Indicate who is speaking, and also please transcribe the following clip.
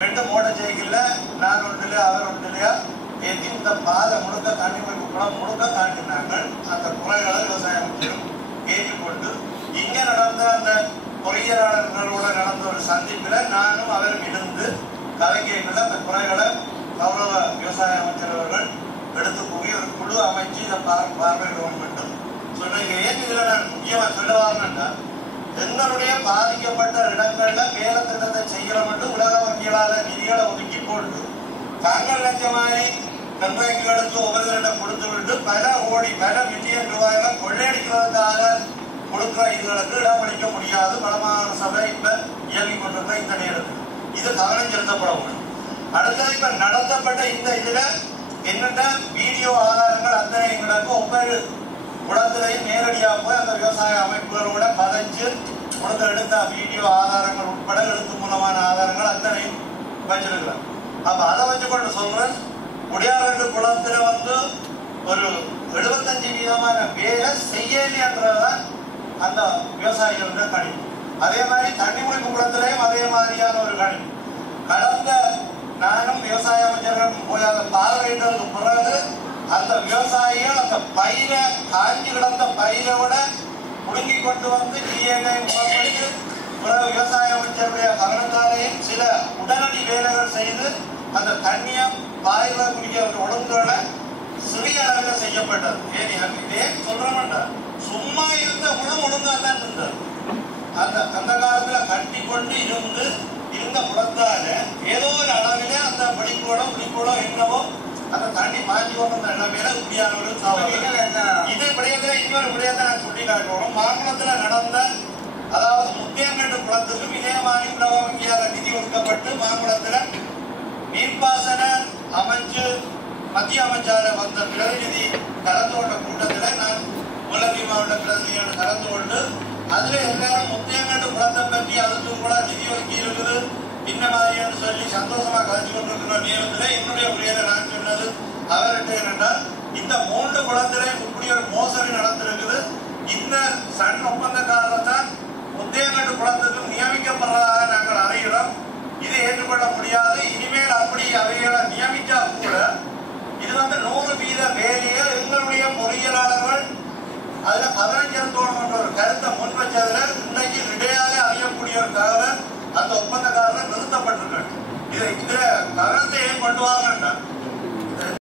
Speaker 1: ரெண்டு மோட்டர் ஜெயிக்கல நான் ஒன்றுல அவர் ஒன்றுலையா ஏற்றி இந்த பாதை முழுக்க தண்ணி குளம் முழுக்க தாண்டினாங்க அந்த குறைகளை விவசாய அமைச்சரும் ஏற்றுக்கொண்டு இங்கே நடந்த அந்த பொறியியலாளர்களோட நடந்த ஒரு சந்திப்பில் நானும் அவரும் இருந்து கலைஞர்கள் அந்த குறைகளை கௌரவ விவசாய அமைச்சர் அவர்கள் எடுத்து கூறி ஒரு குழு அமைச்சு இதை பார் பார்வையிடவும் வேண்டும் சொன்னீங்க ஏன் இதில் நான் முக்கியமாக சொல்ல வரணுன்னா பெண்களுடைய பாதிக்கப்பட்ட இடங்கள்ல வேலை திட்டத்தை செய்யறோம் என்று உலக வங்கிகளால நிதிகளை ஒதுக்கி போட்டு தாங்கள் லட்சமாய் நிர்வாகிகளுக்கு ஒவ்வொருவரிடம் கொடுத்து விட்டு பல கோடி பல மில்லியன் ரூபாய்களை கொள்ளையடிக்கிறதுக்காக கொடுக்கிற இதுகளுக்கு இடமளிக்க முடியாது. வடமாகாண சபை இப்ப இயங்கிக் கொண்டிருக்கிற இந்த நேரத்தில். இது கவனம் செலுத்தப்பட வேண்டும். அடுத்தது இப்ப நடத்தப்பட்ட இந்த இதுல என்னென்ன வீடியோ ஆதாரங்கள் அத்தனை எங்களுக்கு ஒவ்வொரு குளத்திலையும் நேரடியாக போய் விவசாய அமைப்புகளோட கதைச்சு உனக்கு எடுத்த வீடியோ ஆதாரங்கள் உட்பட எழுத்து மூலமான ஆதாரங்கள் அத்தனையும் வச்சிருக்கலாம் அப்ப அதை வச்சு கொண்டு சொல்றேன். முடியாத குளத்துல வந்து ஒரு எழுபத்தஞ்சு வீதமான வேலை செய்யலைன்றதுதான் அந்த விவசாயிகளோட கணிப்பு. அதே மாதிரி தண்ணி முடிப்பு குளத்திலையும் அதே மாதிரியான ஒரு கணிப்பு. கடந்த நானும் விவசாய அமைச்சர்கள் போய் அதை பார்வையிட்டதுக்கு பிறகு அந்த விவசாயிகள் அந்த பயிரை காஞ்சி கிடந்த பயிரை விட புடுங்கி கொண்டு வந்து டிஎன்ஏ முகப்படுத்தி விவசாய அமைச்சருடைய கவனத்தாலேயும் சில உடனடி வேலைகள் செய்து அந்த தண்ணியை வாயிலாக்கூடிய ஒரு ஒழுங்குகளை சிறிய அளவில் செய்யப்பட்டது ஏன் இதே சொல்றேன்டா சும்மா இருந்த குணம் ஒழுங்கா தான் இருந்தது அந்த அந்த காலத்துல கட்டி கொண்டு இருந்து இருந்த குளத்தால ஏதோ ஒரு அளவில அந்த படிக்கூடம் புளிக்கூடம் என்னவோ அந்த தண்ணி பாஞ்சு கொண்டு வந்த நிலைமையில இப்படியான ஒரு இது விடயத்துல இன்னொரு விடயத்தை நான் காட்டுவோம் நடந்த அதாவது முத்தியங்கட்டு குளத்துக்கும் இதே மாதிரி உலக வங்கியால நிதி ஒதுக்கப்பட்டு மாங்குளத்துல நீர்ப்பாசன அமைச்சு மத்திய அமைச்சார வந்த பிரதிநிதி கலந்து கொண்ட கூட்டத்துல நான் முல்லவி மாவட்ட பிரதிநிதியோடு கலந்து கொண்டு அதுல எல்லாரும் முத்தியங்கட்டு குளத்தை பற்றி அதுக்கும் கூட நிதி ஒதுக்கி இருக்குது. இந்த மாதிரின்னு சொல்லி சந்தோஷமா கலந்து கொண்டிருக்கிற நேரத்துல என்னுடைய உரையில நான் சொன்னது அவர்கிட்ட என்னன்னா இந்த மூன்று குளத்திலே இப்படி ஒரு மோசடி நடந்திருக்குது. பொருத்தப்பட்டிருக்கிறது இதை இதில் தகரத்தை ஏன் பண்ணுவாங்கன்னா